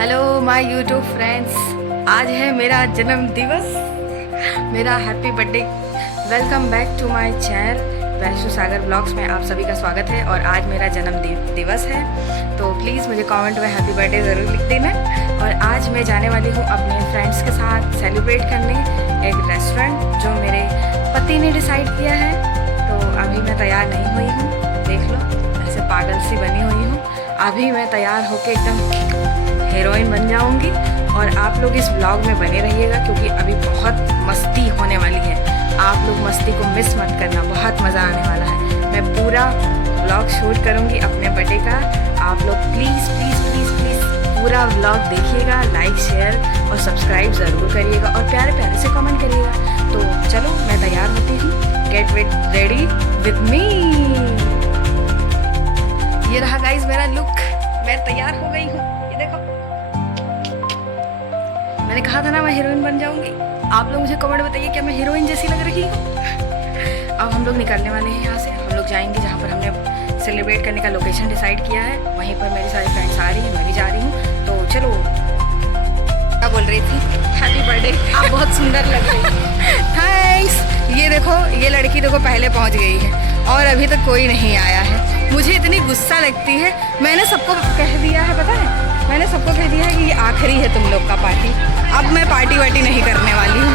Hello my YouTube friends, आज है मेरा जन्म दिवस, मेरा happy birthday. Welcome back to my channel Vaishu Sagar blogs में आप सभी का स्वागत है। और आज मेरा जन्म दिवस है, तो प्लीज़ मुझे कमेंट में हैप्पी बर्थडे ज़रूर लिख देना। और आज मैं जाने वाली हूँ अपने फ्रेंड्स के साथ सेलिब्रेट करने एक रेस्टोरेंट जो मेरे पति ने डिसाइड किया है। तो अभी मैं तैयार नहीं हुई हूँ, देख लो ऐसे पागल सी बनी हुई हूँ। अभी मैं तैयार होकर एकदम हीरोइन बन जाऊंगी और आप लोग इस ब्लॉग में बने रहिएगा क्योंकि अभी बहुत मस्ती होने वाली है। आप लोग मस्ती को मिस मत करना, बहुत मज़ा आने वाला है। मैं पूरा ब्लॉग शूट करूंगी अपने बर्थडे का। आप लोग प्लीज़ प्लीज़ प्लीज़ प्लीज़ पूरा ब्लॉग देखिएगा, लाइक शेयर और सब्सक्राइब ज़रूर करिएगा और प्यारे प्यारे से कमेंट करिएगा। तो चलो मैं तैयार होती हूँ, गेट रेडी विद मी। ये रहा गाइज मेरा लुक, मैं तैयार हो गई हूँ, ये देखो। मैंने कहा था ना मैं हीरोइन बन जाऊंगी। आप लोग मुझे कमेंट बताइए क्या मैं हीरोइन जैसी लग रही हूँ। अब हम लोग निकलने वाले हैं यहाँ से। हम लोग जाएंगे जहाँ पर हमने सेलिब्रेट करने का लोकेशन डिसाइड किया है, वहीं पर मेरी सारी फ्रेंड्स आ रही हैं, मैं भी जा रही हूँ। तो चलो, क्या बोल रही थी? हैप्पी बर्थडे, आप बहुत सुंदर लग रही हैं। थैंक्स। ये देखो, ये लड़की देखो पहले पहुँच गई है और अभी तक कोई नहीं आया है। मुझे इतनी गुस्सा लगती है। मैंने सबको कह दिया है, पता है, मैंने सबको कह दिया है कि ये आखिरी है तुम लोग का पार्टी। अब मैं पार्टी वार्टी नहीं करने वाली हूँ।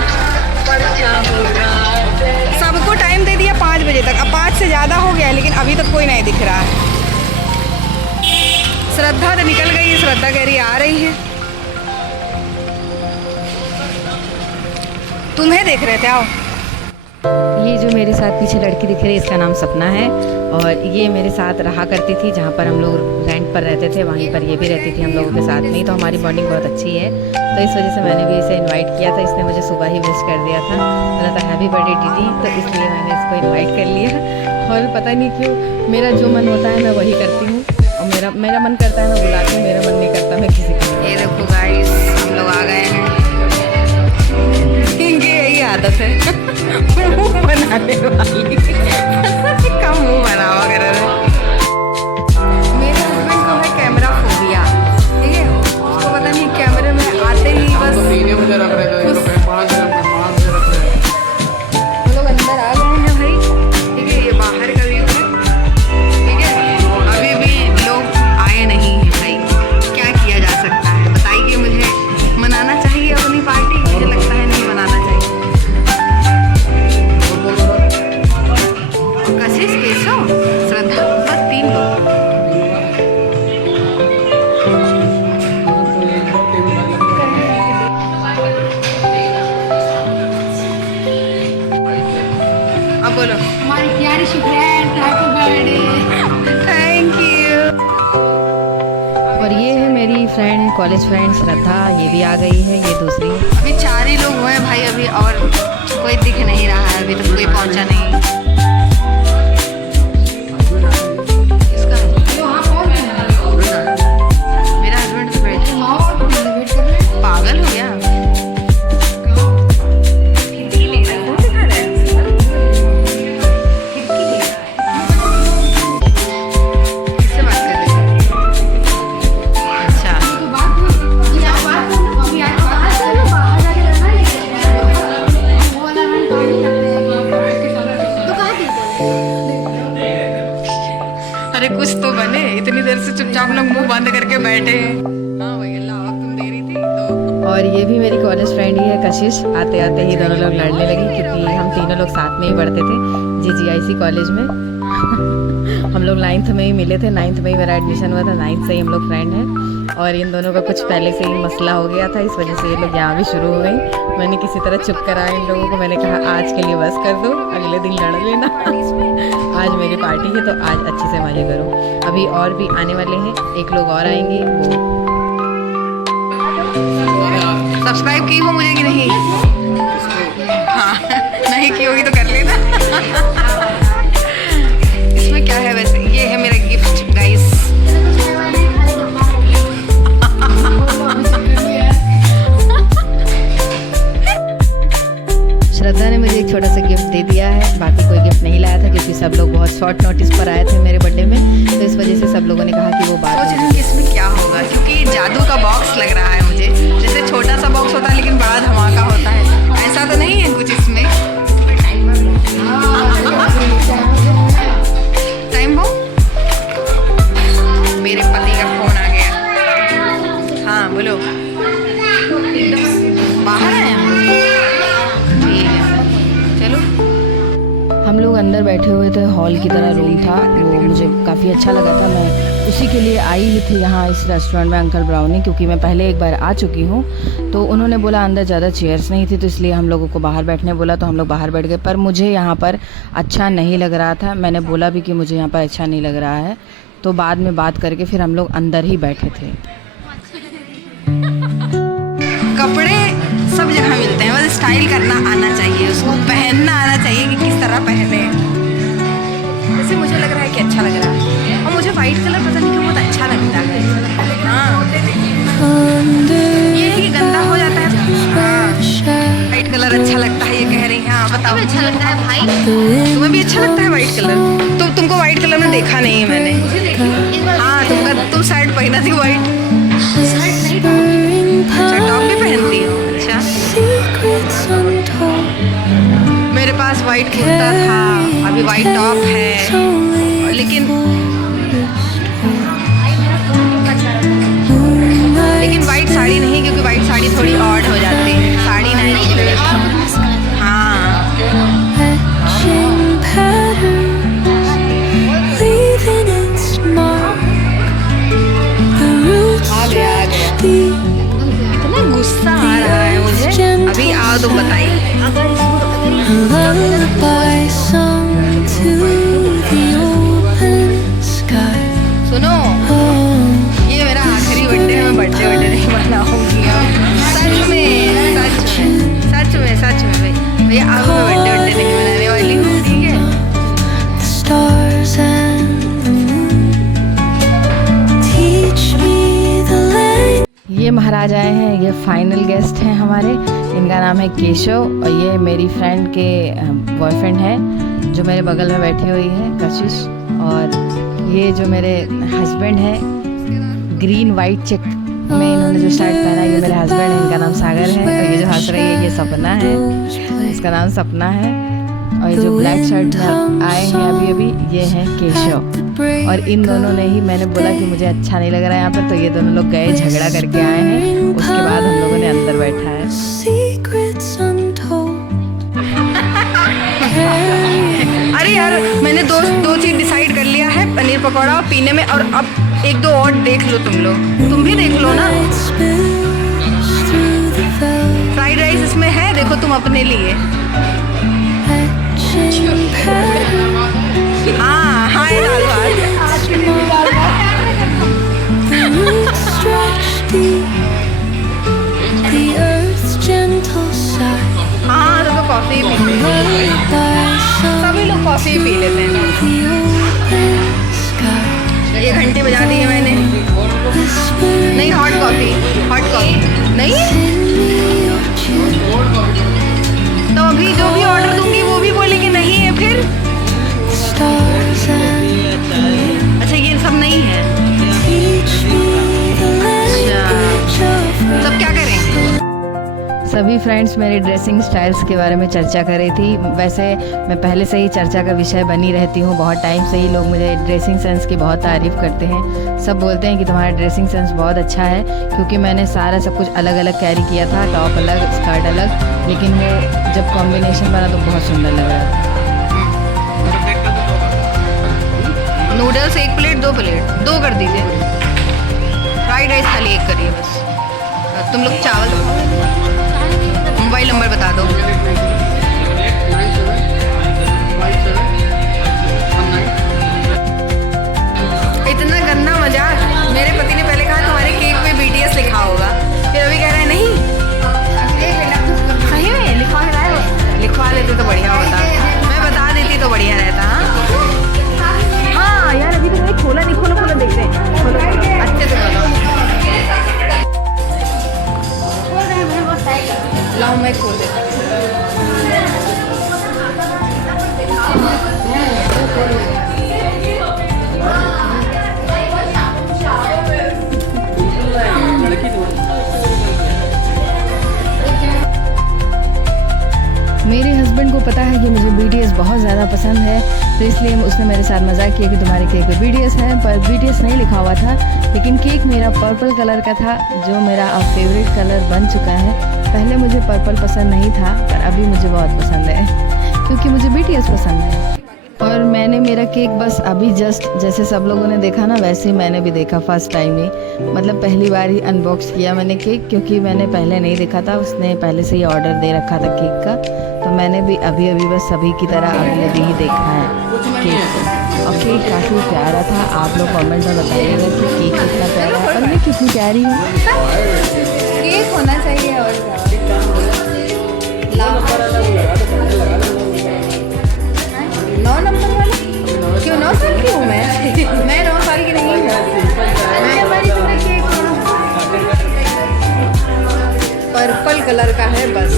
सबको टाइम दे दिया 5 बजे तक, अब 5 से ज़्यादा हो गया है लेकिन अभी तक कोई नहीं दिख रहा है। श्रद्धा तो निकल गई है, श्रद्धा कह रही आ रही है। तुम्हें देख रहे थे, आओ। ये जो मेरे साथ पीछे लड़की दिख रही है इसका नाम सपना है और ये मेरे साथ रहा करती थी जहाँ पर हम लोग रेंट पर रहते थे, वहीं पर ये भी रहती थी हम लोगों के साथ में ही। तो हमारी बॉन्डिंग बहुत अच्छी है, तो इस वजह से मैंने भी इसे इनवाइट किया था। इसने मुझे सुबह ही विश कर दिया था, बोला था हैप्पी बर्थडे दीदी, तो इसलिए मैंने इसको इन्वाइट कर लिया। और पता नहीं क्यों मेरा जो मन होता है मैं वही करती हूँ, और मेरा मन करता है मैं बुलाती हूँ, मेरा मन नहीं करता मैं किसी को। ये देखो गाइस, हम लोग आ गए हैं। इनकी यही आदत है मुंह बनाने वाली। का मुंह बनावा कर रहे। मेरे हस्बैंड को है कैमरा फोबिया, ठीक है। उसको पता नहीं कैमरे में आते ही बस मुझे रख रहे थे, वो लोग अंदर आ गए हैं भाई, ठीक है। ये बाहर का व्यू है, ठीक है। अभी भी लोग आए नहीं हैं भाई, क्या किया जा सकता है बताइए। मुझे मनाना चाहिए अपनी पार्टी, मुझे लगता है नहीं मनाना चाहिए। कशिश, केशव, श्रद्धा, बस 3 लोग। अब बोलो। हमारी प्यारी सी friend, happy birthday. Thank you. और ये है मेरी फ्रेंड, कॉलेज फ्रेंड श्रद्धा, ये भी आ गई है, ये दूसरी। अभी 4 ही लोग हुए हैं भाई अभी, और कोई दिख नहीं रहा है, अभी तक कोई पहुंचा नहीं। किसका है? मेरा हस्बैंड तो पागल हो गया। कौन दिखा रहा है? किससे बात कर रहे हैं? अच्छा, अरे कुछ तो बने। इतनी देर से चुपचाप लोग मुंह बंद करके बैठे हैं। हाँ भैया, लाओ, तुम दे रही थी तो। और ये भी मेरी कॉलेज फ्रेंड ही है कशिश। आते आते ही दोनों लोग लड़ने लगी क्योंकि हम तीनों लोग साथ में ही पढ़ते थे GGIC कॉलेज में। हम लोग 9th में ही मिले थे, 9th में ही मेरा एडमिशन हुआ था, 9th से ही हम लोग फ्रेंड हैं। और इन दोनों का कुछ पहले से ही मसला हो गया था, इस वजह से ये लोग यहाँ भी शुरू हो गई। मैंने किसी तरह चुप कराया इन लोगों को, मैंने कहा आज के लिए बस कर दो, अगले दिन लड़ लेना। आज मेरी पार्टी है तो आज अच्छे से मज़े करो। अभी और भी आने वाले हैं, 1 लोग और आएंगे। वो सब्सक्राइब की हो मुझे कि नहीं? हाँ, नहीं की होगी तो कर लेना। इसमें क्या है वैसे? ये है मेरा गिफ्ट गाइस। श्रद्धा ने मुझे एक छोटा सा गिफ्ट दे दिया है, बाकी कोई गिफ्ट नहीं लाया था क्योंकि सब लोग बहुत शॉर्ट नोटिस पर आए थे मेरे बर्थडे में, तो इस वजह से सब लोगों ने कहा कि वो बात सोच रही हूँ कि इसमें क्या होगा, क्योंकि जादू का बॉक्स लग रहा लोग अंदर बैठे हुए थे, हॉल की तरह रूम था, वो मुझे काफ़ी अच्छा लगा था। मैं उसी के लिए आई ही थी यहाँ इस रेस्टोरेंट में अंकल ब्राउनी, क्योंकि मैं पहले एक बार आ चुकी हूँ। तो उन्होंने बोला अंदर ज़्यादा चेयर्स नहीं थी, तो इसलिए हम लोगों को बाहर बैठने बोला, तो हम लोग बाहर बैठ गए। पर मुझे यहाँ पर अच्छा नहीं लग रहा था, मैंने बोला भी कि मुझे यहाँ पर अच्छा नहीं लग रहा है। तो बाद में बात करके फिर हम लोग अंदर ही बैठे थे। कपड़े सब जगह मिलते हैं, बस स्टाइल करना आना चाहिए, उसको पहनना आना चाहिए कि किस तरह पहने। जैसे मुझे लग रहा है कि अच्छा लग रहा है, और मुझे वाइट कलर पता नहीं क्यों बहुत अच्छा लगता है। हाँ, ये है कि गंदा हो जाता है। हाँ, वाइट कलर अच्छा लगता है, ये कह रही हैं। हाँ बताओ, अच्छा लगता है भाई? तुम्हें भी अच्छा लगता है वाइट कलर? तो तुमको वाइट कलर में देखा नहीं है मैंने। हाँ, तुम शर्ट पहना थी वाइट। अच्छा, टॉप भी पहनती हो? अच्छा, मेरे पास वाइट कुर्ता था, अभी वाइट टॉप है, लेकिन वाइट साड़ी नहीं, क्योंकि वाइट साड़ी थोड़ी ऑड हो जाती है, साड़ी नहीं। हाँ, आ गया। इतना गुस्सा आ रहा है मुझे। अभी आओ तुम बताइए। सुनो, ये मेरा आखिरी बर्थडे है, मैं बर्थडे नहीं मनाऊंगी। सच में भाई, भैया अब मैं बर्थडे नहीं मनाने वाली हूँ, ठीक है? ये महाराज आए हैं, ये फाइनल गेस्ट हैं हमारे। इनका नाम है केशव, और ये मेरी फ्रेंड के बॉयफ्रेंड है, जो मेरे बगल में बैठी हुई है, कशिश। और ये जो मेरे हस्बैंड है, ग्रीन वाइट चेक में इन्होंने जो शर्ट पहना है, ये मेरे हस्बैंड है, इनका नाम सागर है। और ये जो हंस रही है, ये सपना है, इसका नाम सपना है। और ये जो ब्लैक शर्ट में आए हैं अभी अभी, ये हैं केशव। और इन दोनों ने ही, मैंने बोला कि मुझे अच्छा नहीं लग रहा है यहाँ पर, तो ये दोनों लोग गए झगड़ा करके आए हैं। उसके बाद हम लोगों ने अंदर बैठा है। अरे यार, मैंने दो चीज डिसाइड कर लिया है, पनीर पकौड़ा और पीने में। और अब एक दो और देख लो तुम लोग, तुम भी देख लो ना। फ्राइड राइस इसमें है, देखो तुम अपने लिए। हाँ हाँ, ये दाल भात। हाँ, तो कॉफी पी लेते हैं, सभी लोग कॉफी पी लेते हैं। ये घंटे बजा दी है मैंने। नहीं, हॉट कॉफी नहीं। तो अभी जो भी ऑर्डर दूंगी वो भी बोलेंगे नहीं है फिर। अच्छा, ये सब नहीं है। तब क्या करें? सभी फ्रेंड्स मेरे ड्रेसिंग स्टाइल्स के बारे में चर्चा कर रही थी। वैसे मैं पहले से ही चर्चा का विषय बनी रहती हूँ, बहुत टाइम से ही लोग मुझे ड्रेसिंग सेंस की बहुत तारीफ़ करते हैं। सब बोलते हैं कि तुम्हारा ड्रेसिंग सेंस बहुत अच्छा है, क्योंकि मैंने सारा सब कुछ अलग अलग कैरी किया था, टॉप अलग, स्कर्ट अलग, लेकिन वो जब कॉम्बिनेशन बना तो बहुत सुंदर लग रहा था। नूडल्स 1 प्लेट, 2 प्लेट, 2 कर दीजिए। फ्राइड राइस खाली 1 करिए बस। तुम लोग चावल। मोबाइल नंबर बता दो। इतना गंदा मजाक। मेरे पति ने पहले कहा तुम्हारे केक पे BTS लिखा होगा, फिर अभी कह रहा है नहीं। सही में लिखवा लेते तो बढ़िया होता, मैं बता देती तो बढ़िया रहता। हाँ यार, अभी तो मैंने खोला नहीं, खोलो देखते हैं, खोलो अच्छे से खोलो। लाओ मैं खोल देता हूँ। मेरे हस्बैंड को पता है कि मुझे BTS बहुत ज़्यादा पसंद है, तो इसलिए उसने मेरे साथ मजाक किया कि तुम्हारे केक पे BTS है, पर BTS नहीं लिखा हुआ था। लेकिन केक मेरा पर्पल कलर का था, जो मेरा अब फेवरेट कलर बन चुका है। पहले मुझे पर्पल पसंद नहीं था, पर अभी मुझे बहुत पसंद है, क्योंकि मुझे BTS पसंद है। और मैंने मेरा केक बस अभी जस्ट जैसे सब लोगों ने देखा ना वैसे ही मैंने भी देखा फर्स्ट टाइम ही, मतलब पहली बार ही अनबॉक्स किया मैंने केक, क्योंकि मैंने पहले नहीं देखा था, उसने पहले से ही ऑर्डर दे रखा था केक का, तो मैंने भी अभी अभी बस सभी की तरह अभी ही देखा है केक को। और केक काफ़ी प्यारा था। आप लोग कमेंट में बताइएगा कि केक कितना प्यारा है और मैं कितनी प्यारी हूँ। केक होना चाहिए और क्या 9 नंबर वाला क्यों 9 साल की हूँ मैं 9 साल की नहीं हूँ पर्पल कलर का है बस।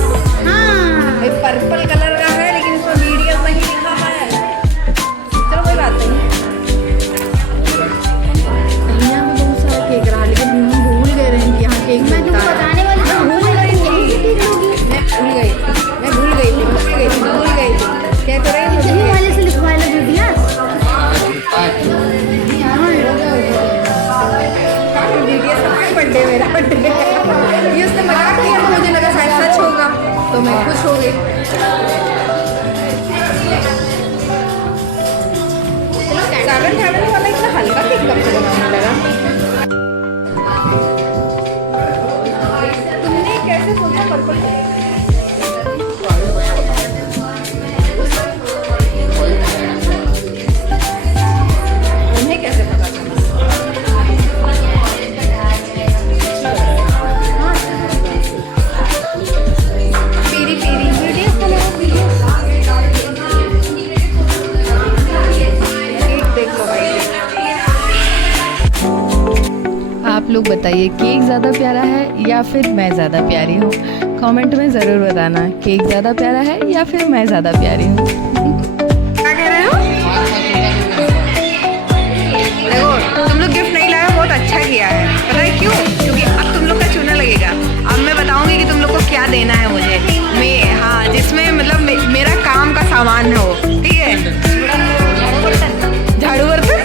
हाँ ये पर्पल कलर का है लेकिन इसमें मीडियम नहीं लिखा है। चलो कोई बात नहीं। यहाँ में बहुत सारा केक रहा लेकिन हम भूल गए रहे कि यहाँ केक मिलता है। मैं भूल गई थी क्या कर रही थी वाले से लिखवा लो दीदिया। बर्थडे मेरा बर्थडे ये उसने मजाक किया तो मुझे लगा शायद सच होगा तो मैं खुश हो गई। सागर वाला इतना हल्का केक कब से बनाने लगा? तुमने कैसे सोचा पर्पल? उन्हें कैसे पता चला? पीरी पीरी वीडियो बनाओ वीडियो देख लो भाई। आप लोग बताइए केक ज़्यादा प्यारा है या फिर मैं ज़्यादा प्यारी हूँ? कमेंट में ज़रूर बताना केक ज़्यादा प्यारा है या फिर मैं ज़्यादा प्यारी हूँ। क्या कह रहे हो? देखो तुम लोग गिफ्ट नहीं लाए बहुत अच्छा किया है। पता है क्यों? क्योंकि अब तुम लोग का चूना लगेगा। अब मैं बताऊंगी कि तुम लोग को क्या देना है मुझे। मैं हाँ जिसमें मतलब मेरा काम का सामान हो। ठीक है झाड़ू बर्तन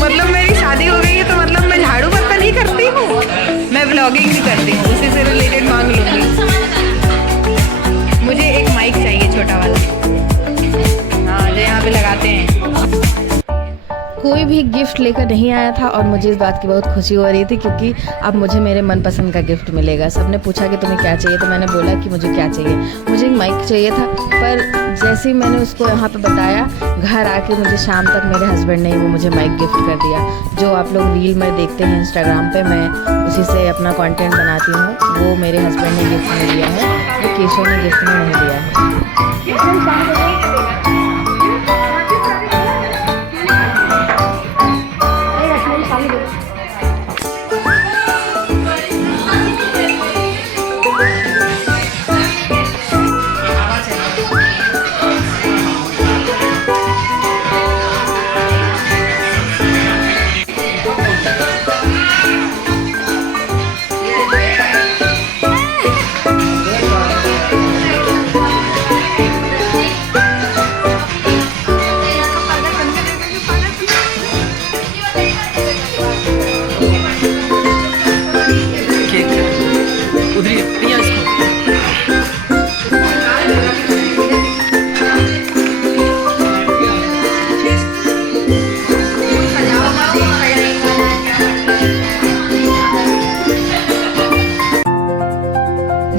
मतलब मेरी शादी हो गई है तो मतलब मैं झाड़ू बर्तन नहीं करती हूँ, मैं व्लॉगिंग भी करती हूँ, उसी से रिलेटेड मांग लूँगी। मुझे एक माइक चाहिए छोटा वाला, हाँ जो यहाँ पे लगाते हैं। कोई भी गिफ्ट लेकर नहीं आया था और मुझे इस बात की बहुत खुशी हो रही थी क्योंकि अब मुझे मेरे मनपसंद का गिफ्ट मिलेगा। सबने पूछा कि तुम्हें क्या चाहिए तो मैंने बोला कि मुझे क्या चाहिए, मुझे एक माइक चाहिए था। पर जैसे ही मैंने उसको यहाँ पे बताया घर आके मुझे शाम तक मेरे हस्बैंड ने वो मुझे माइक गिफ्ट कर दिया। जो आप लोग रील में देखते हैं इंस्टाग्राम पे मैं उसी से अपना कंटेंट बनाती हूँ, वो मेरे हस्बैंड ने गिफ्ट में दिया है, वो केशव ने गिफ्ट में नहीं दिया है।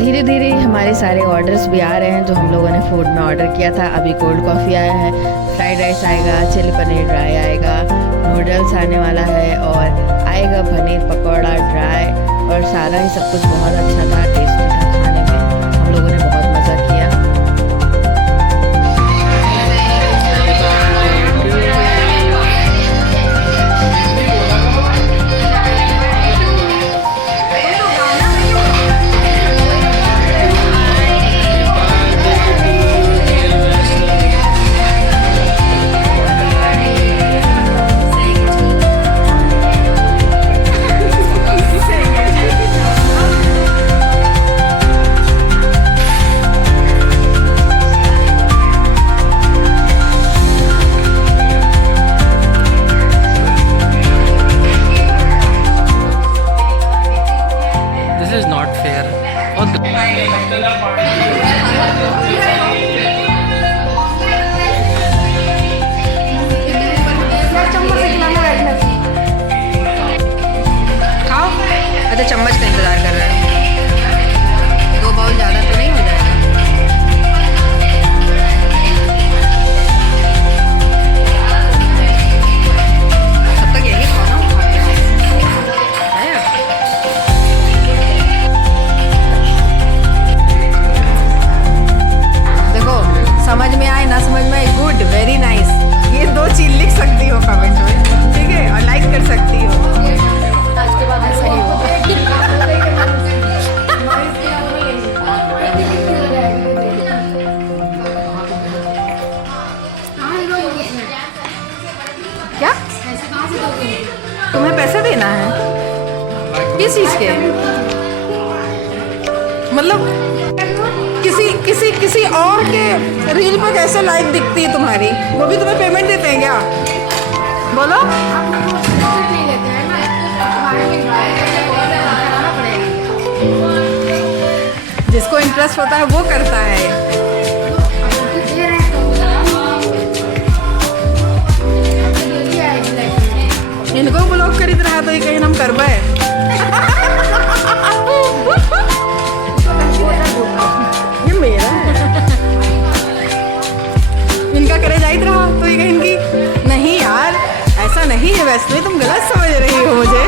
धीरे धीरे हमारे सारे ऑर्डर्स भी आ रहे हैं जो हम लोगों ने फूड में ऑर्डर किया था। अभी कोल्ड कॉफ़ी आया है, फ्राइड राइस आएगा, चिली पनीर ड्राई आएगा, नूडल्स आने वाला है और आएगा पनीर पकौड़ा ड्राई, और सारा ही सब कुछ बहुत अच्छा था, टेस्टी था खाने में, हम लोगों ने बहुत मज़ा किया। किस चीज के? मतलब किसी और के रील पर कैसे लाइक दिखती है तुम्हारी? वो भी तुम्हें पेमेंट देते हैं क्या? बोलो। जिसको इंटरेस्ट होता है वो करता है। इनको ब्लॉक खरीद रहा तो ये कहीं हम करबा है। ये मेरा है। इनका करे जाइत रहा तो ये कहीं की नहीं यार ऐसा नहीं है, वैसे तुम गलत समझ रही हो मुझे।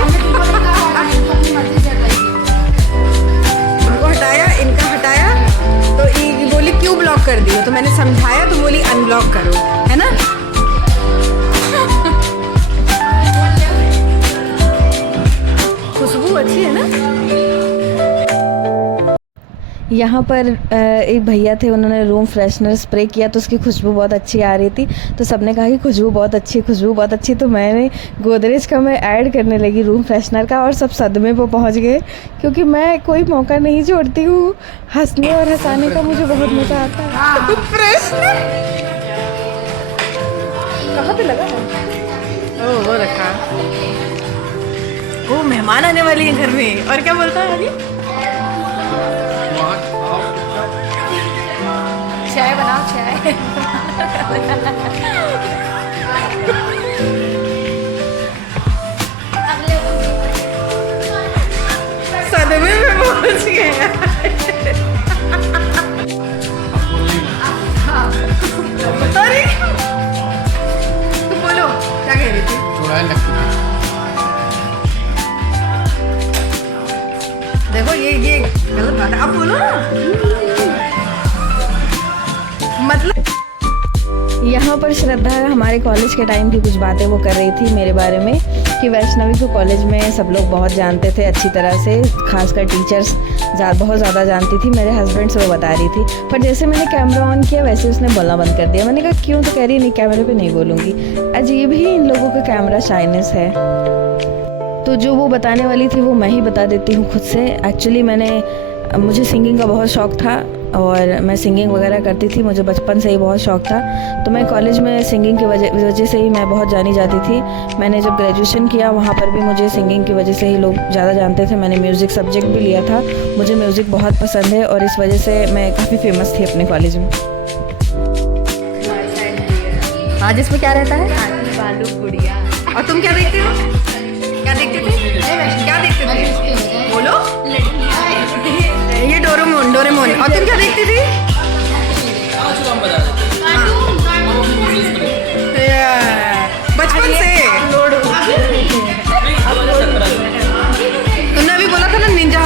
उनको हटाया, इनका हटाया तो ये बोली क्यों ब्लॉक कर दी हो, तो मैंने समझाया तो बोली अनब्लॉक करो, है ना। खुशबू अच्छी है ना। यहाँ पर एक भैया थे, उन्होंने रूम फ्रेशनर स्प्रे किया तो उसकी खुशबू बहुत अच्छी आ रही थी, तो सबने कहा कि खुशबू बहुत अच्छी, खुशबू बहुत अच्छी। तो मैंने गोदरेज का मैं ऐड करने लगी रूम फ्रेशनर का, और सब सदमे पे पहुँच गए क्योंकि मैं कोई मौका नहीं छोड़ती हूँ हंसने और हंसाने का, मुझे बहुत मज़ा आता है। फ्रेशनर कहाँ पे लगा है? ओ वो रखा। वो मेहमान आने वाली है घर में। और क्या बोलता है आगे? चाय बनाओ चाय। सदमे में पहुंच गया। अरे तुम बोलो क्या कह रही थी? देखो ये गलत बात है, अब बोलो ना। मतलब यहाँ पर श्रद्धा हमारे कॉलेज के टाइम की कुछ बातें वो कर रही थी मेरे बारे में कि वैष्णवी को कॉलेज में सब लोग बहुत जानते थे अच्छी तरह से, खासकर टीचर्स बहुत ज़्यादा जानती थी। मेरे हस्बैंड से वो बता रही थी, पर जैसे मैंने कैमरा ऑन किया वैसे उसने बोलना बंद कर दिया। मैंने कहा क्यों, तो कह रही नहीं कैमरे पे नहीं बोलूँगी। अजीब ही इन लोगों का कैमरा शाइनेस है। तो जो वो बताने वाली थी वो मैं ही बता देती हूँ खुद से। एक्चुअली मुझे सिंगिंग का बहुत शौक़ था और मैं सिंगिंग वगैरह करती थी, मुझे बचपन से ही बहुत शौक़ था। तो मैं कॉलेज में सिंगिंग की वजह से ही मैं बहुत जानी जाती थी। मैंने जब ग्रेजुएशन किया वहाँ पर भी मुझे सिंगिंग की वजह से ही लोग ज़्यादा जानते थे। मैंने म्यूज़िक सब्जेक्ट भी लिया था, मुझे म्यूज़िक बहुत पसंद है और इस वजह से मैं काफ़ी फेमस थी अपने कॉलेज में। आज इसमें क्या रहता है? बालू गुड़िया। और तुम क्या देखते हो? क्या देखते थे? क्या देखते थे? बोलो। ये डोरेमोन। और तुम क्या देखती थी? बचपन से तुमने अभी बोला था ना निंजा।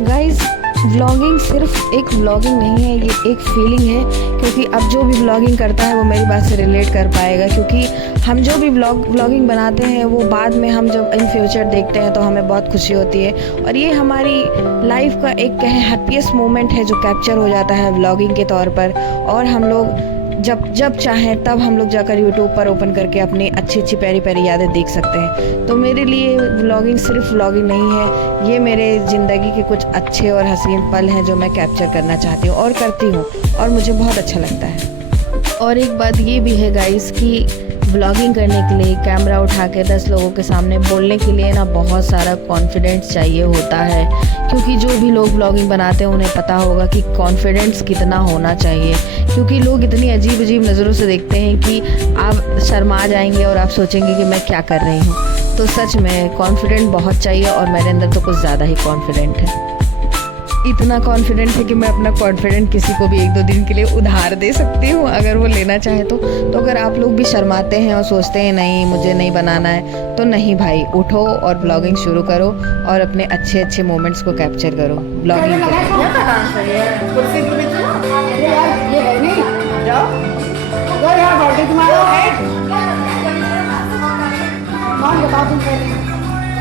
गाइस व्लॉगिंग सिर्फ एक व्लॉगिंग नहीं है, ये एक फीलिंग है, क्योंकि अब जो भी व्लॉगिंग करता है वो मेरी बात से रिलेट कर पाएगा। क्योंकि हम जो भी व्लॉगिंग बनाते हैं वो बाद में हम जब इन फ्यूचर देखते हैं तो हमें बहुत खुशी होती है, और ये हमारी लाइफ का एक हैप्पीएस्ट मोमेंट है जो कैप्चर हो जाता है व्लॉगिंग के तौर पर। और हम लोग जब चाहें तब हम लोग जाकर यूट्यूब पर ओपन करके अपनी अच्छी अच्छी प्यारी प्यारी यादें देख सकते हैं। तो मेरे लिए व्लॉगिंग सिर्फ व्लॉगिंग नहीं है, ये मेरे ज़िंदगी के कुछ अच्छे और हसीन पल हैं जो मैं कैप्चर करना चाहती हूँ और करती हूँ, और मुझे बहुत अच्छा लगता है। और एक बात ये भी है गाइस कि व्लॉगिंग करने के लिए कैमरा उठा के 10 लोगों के सामने बोलने के लिए ना बहुत सारा कॉन्फिडेंस चाहिए होता है। क्योंकि जो भी लोग व्लॉगिंग बनाते हैं उन्हें पता होगा कि कॉन्फिडेंस कितना होना चाहिए। क्योंकि लोग इतनी अजीब अजीब नज़रों से देखते हैं कि आप शर्मा जाएंगे और आप सोचेंगे कि मैं क्या कर रही हूँ। तो सच में कॉन्फिडेंट बहुत चाहिए, और मेरे अंदर तो कुछ ज़्यादा ही कॉन्फिडेंट है। इतना कॉन्फिडेंट है कि मैं अपना कॉन्फिडेंट किसी को भी 1-2 दिन के लिए उधार दे सकती हूँ अगर वो लेना चाहे तो। अगर आप लोग भी शर्माते हैं और सोचते हैं नहीं मुझे नहीं बनाना है, तो नहीं भाई, उठो और ब्लॉगिंग शुरू करो और अपने अच्छे अच्छे मोमेंट्स को कैप्चर करो ब्लॉगिंग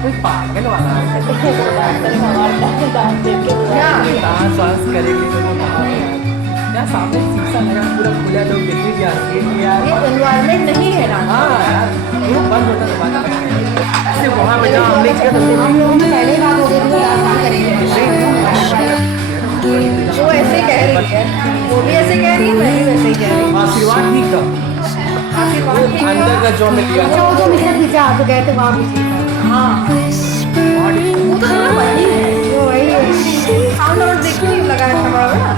कोई पागल वाला है डांस करेंगे तो यार सामने शीशा लगा पूरा खुला, लोग देखेंगे यार ये एनवायरनमेंट नहीं है ना। हाँ यार वो बंद होता है। वहाँ पे जहाँ हमने किया था हम लोगों में पहले ही बात हो गई थी, लास्ट टाइम करेंगे। वो ऐसे कह रही है, वो भी ऐसे कह रही है, मैं भी वैसे ही कह रही हूँ। आशीर्वाद ठीक था। आशीर्वाद ठीक था। अंदर का जो हमने किया अच्छा था वो जो मिशन खींचा तो गए थे वहाँ भी था। हाँ वो तो थोड़ा बड़ी है, वो वही है। साउंड और देखने लगा है थोड़ा बड़ा।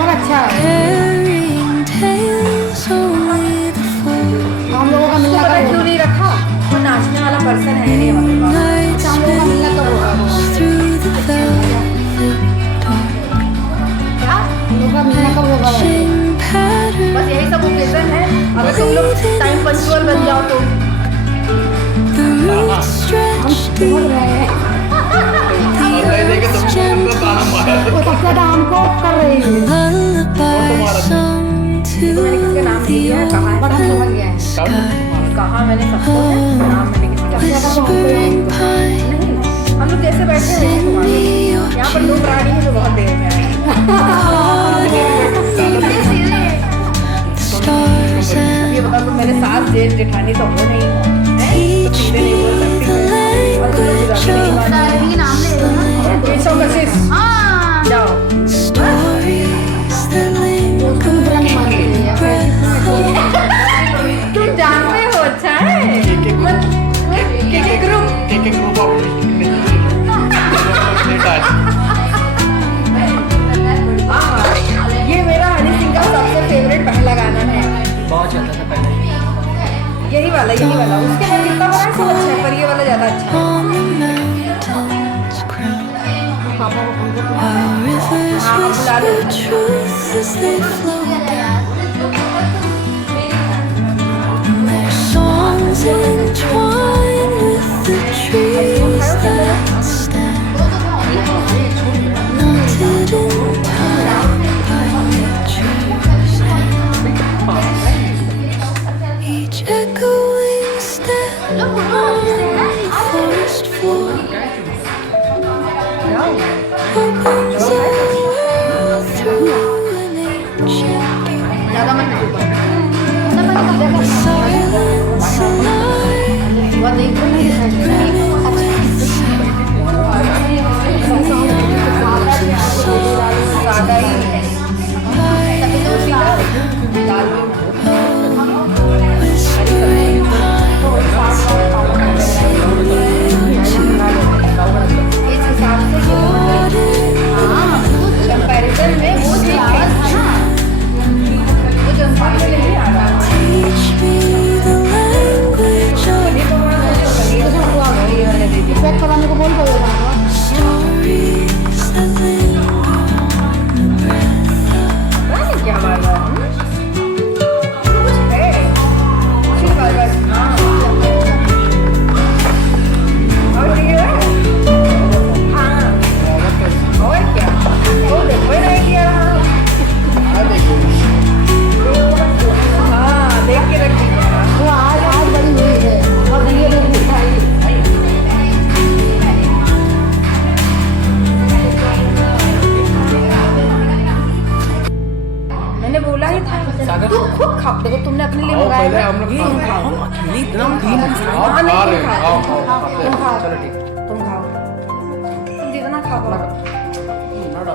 और अच्छा है। हम लोगों का तो मिलना पता कब क्यों होगा? नहीं रखा, वो नाचने वाला पर्सन है नहीं हमारे पास। अच्छा, हम लोगों का मिलना कब होगा? क्या? हम लोगों का मिलना कब होगा वैसे? बस यही सब ओकेजन है, अगर तुम लोग टाइम पंचुअल बन जाओ तो। हम बोल रहे हैं। वो सबसे ज्यादा हमको कर रही है। मैंने किसका नाम नहीं लिया है, कहा है, बट हम समझ गए हैं। कहा मैंने सबको है, नाम मैंने किसी का सबसे ज्यादा तो हमको ही नहीं। हम लोग जैसे बैठे हैं वैसे तुम्हारे यहाँ पर लोग प्राणी हैं जो बहुत देर में आए। ये बताओ तुम मेरे साथ जेठ जेठानी तो हो नहीं, हैं? तो सीधे नहीं बोल सकती मैं। और तुम लोग बुरा भी नहीं मानोगे। नाम ले रहे हो ना? पीछो कशिश हाँ। जाओ। उसको भी बुरा नहीं मानते हैं या फिर तुम जानते हो अच्छा है। के ग्रुप ग्रुप ऑफ हाँ, ये मेरा हनी सिंह का सबसे फेवरेट पहला गाना है। बहुत चलता था पहले। यही वाला उसके बाद जितना बना है सब अच्छा है, पर ये वाला ज्यादा अच्छा है। हाँ बुला लो। Each echoing step on the forest floor opens a world through an ancient ज्यादा मत डूबो। silence alive. वो देखो नहीं ज्यादा ही है। दाल इस हिसाब से कंपैरिजन में वो ठीक है, वो जो हिसाब से नहीं आ रहा। Teach me the language of check कराने को बोल दो stories that linger on the breath. क्या बात है, कुछ है अच्छी बात है। हाँ और ठीक है। हाँ और क्या, वो देखो ही नहीं किया। हाँ देख के रख दिया। वो आज बड़ी हुई है और ये लोग दिखाई। मैंने बोला ही था तुम खुद खाओ, देखो तुमने अपने लिए पहले मंगाया। हम लोग तुम खाओ, हम अकेले इतना हाँ, तीन नहीं, तुम खाओ। तुम खाओ। चलो ठीक। तुम खाओ, तुम जितना खाओ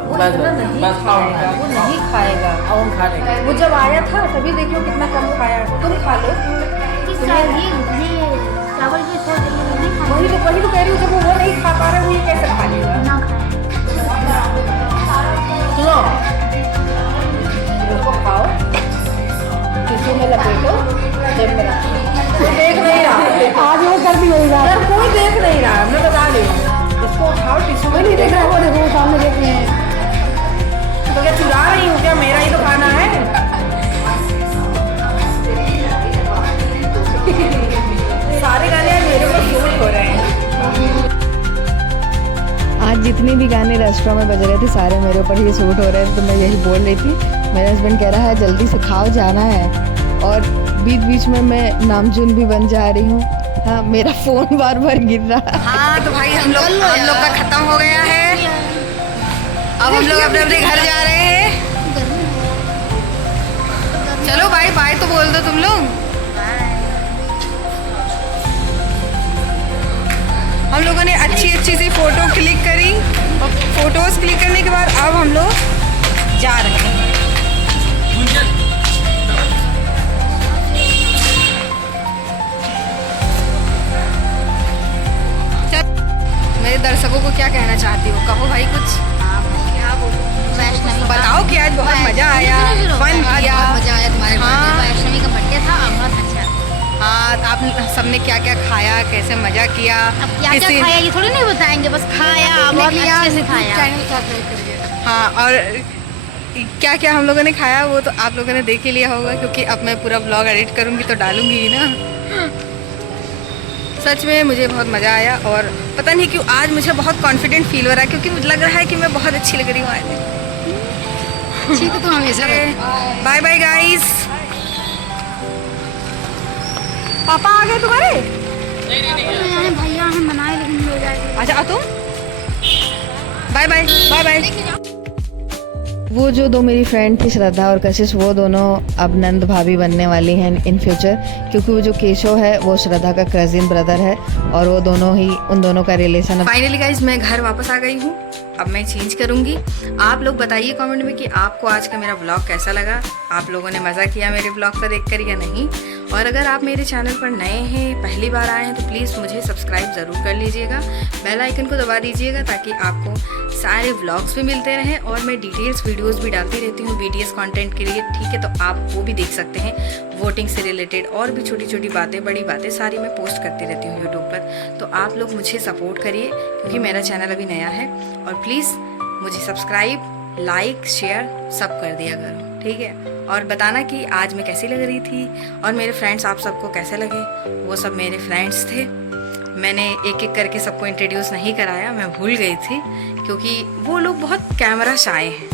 वो बस जितना नहीं बस खाएगा, वो नहीं खाएगा। अब हम खा लेंगे। वो जब आया था तभी देखियो कितना कम खाया। तुम खा लो। वही तो कह रही हूँ, जब वो नहीं खा पा रहे वो ये कैसे खा लेगा। सुनो उसको खाओ, टिश्यू में लपेटो, जेब में रखो। कोई देख नहीं रहा, आज वो कर दी होगा। यार कोई देख नहीं रहा, मैं बता रही हूँ। इसको उठाओ, टिश्यू में नहीं देख रहा। वो देखो सामने देख रहे हैं। तो क्या चुरा रही हूँ क्या, मेरा ही तो खाना है। सारे गाने आज मेरे को सूट हो रहे हैं। आज जितने भी गाने रेस्टोरेंट में बज रहे थे सारे मेरे ऊपर ही सूट हो रहे थे, तो मैं यही बोल रही थी। मेरा हस्बैंड कह रहा है जल्दी से खाओ, जाना है। और बीच बीच में मैं नामचून भी बन जा रही हूँ। हाँ मेरा फ़ोन बार बार गिर रहा। हाँ तो भाई हम लोग का खत्म हो गया है। अब हम लोग अपने अपने घर जा रहे हैं। चलो बाय बाय तो बोल दो तुम लोग। अच्छी अच्छी सी फ़ोटो क्लिक करी और फोटोज़ क्लिक करने के बाद अब हम लोग जा रहे हैं। मेरे दर्शकों को क्या कहना चाहती हो? कहो भाई कुछ। क्या बोलो? वैष्णवी बताओ कि आज बहुत मजा आया, फन किया। मजा आया तुम्हारे हाँ। बर्थडे। वैष्णवी का बर्थडे था, बहुत अच्छा। हाँ, आप सबने क्या क्या खाया, कैसे मजा किया? अब क्या क्या किसी- खाया ये थोड़ी नहीं बताएंगे, बस खाया, बहुत अच्छे से खाया। हाँ, और क्या क्या हम लोगों ने खाया वो तो आप लोगों ने देख ही लिया होगा, क्योंकि अब मैं पूरा ब्लॉग एडिट करूँगी तो डालूंगी ही ना। सच में मुझे बहुत मज़ा आया और पता नहीं क्यों आज मुझे बहुत कॉन्फिडेंट फील हो रहा है, क्योंकि मुझे लग रहा है कि मैं बहुत अच्छी लग रही हूँ आज। ठीक है, तो हमेशा बाय बाय गाइस। पापा आ गए तुम्हारे? भैया हम बनाए लेकिन हो जाएगा। अच्छा, आ तुम? Bye bye bye bye. वो जो दो मेरी फ्रेंड थी श्रद्धा और कशिश, वो दोनों अब नंद भाभी बनने वाली हैं इन फ्यूचर, क्योंकि वो जो केशव है वो श्रद्धा का कजिन ब्रदर है और वो दोनों ही उन दोनों का रिलेशन। फाइनली गाइज मैं घर वापस आ गई हूँ। अब मैं चेंज करूँगी। आप लोग बताइए कमेंट में कि आपको आज का मेरा ब्लॉग कैसा लगा, आप लोगों ने मज़ा किया मेरे ब्लॉग को देखकर या नहीं। और अगर आप मेरे चैनल पर नए हैं, पहली बार आए हैं, तो प्लीज़ मुझे सब्सक्राइब ज़रूर कर लीजिएगा, बेल आइकन को दबा दीजिएगा ताकि आपको सारे व्लॉग्स भी मिलते रहें। और मैं डिटेल्स वीडियोस भी डालती रहती हूँ BTS कंटेंट के लिए, ठीक है? तो आप वो भी देख सकते हैं। वोटिंग से रिलेटेड और भी छोटी छोटी बातें, बड़ी बातें सारी मैं पोस्ट करती रहती हूँ यूट्यूब पर। तो आप लोग मुझे सपोर्ट करिए, क्योंकि मेरा चैनल अभी नया है। और प्लीज़ मुझे सब्सक्राइब, लाइक, शेयर सब कर दिया करो, ठीक है? और बताना कि आज मैं कैसी लग रही थी और मेरे फ्रेंड्स आप सबको कैसे लगे। वो सब मेरे फ्रेंड्स थे, मैंने एक एक करके सबको इंट्रोड्यूस नहीं कराया, मैं भूल गई थी, क्योंकि वो लोग बहुत कैमरा शाय हैं।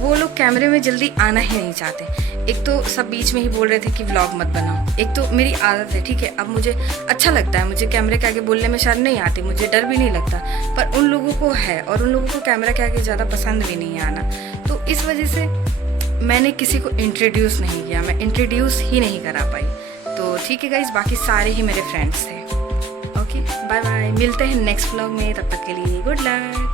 वो लोग कैमरे में जल्दी आना ही नहीं चाहते। एक तो सब बीच में ही बोल रहे थे कि व्लॉग मत बनाओ। एक तो मेरी आदत है, ठीक है? अब मुझे अच्छा लगता है, मुझे कैमरे के आगे बोलने में शर्म नहीं आती, मुझे डर भी नहीं लगता, पर उन लोगों को है और उन लोगों को कैमरा के आगे ज़्यादा पसंद भी नहीं आना। तो इस वजह से मैंने किसी को इंट्रोड्यूस नहीं किया, मैं इंट्रोड्यूस ही नहीं करा पाई। तो ठीक है गाइस, बाकी सारे ही मेरे फ्रेंड्स थे। ओके, बाय बाय, मिलते हैं नेक्स्ट व्लॉग में, तब तक के लिए गुड लक।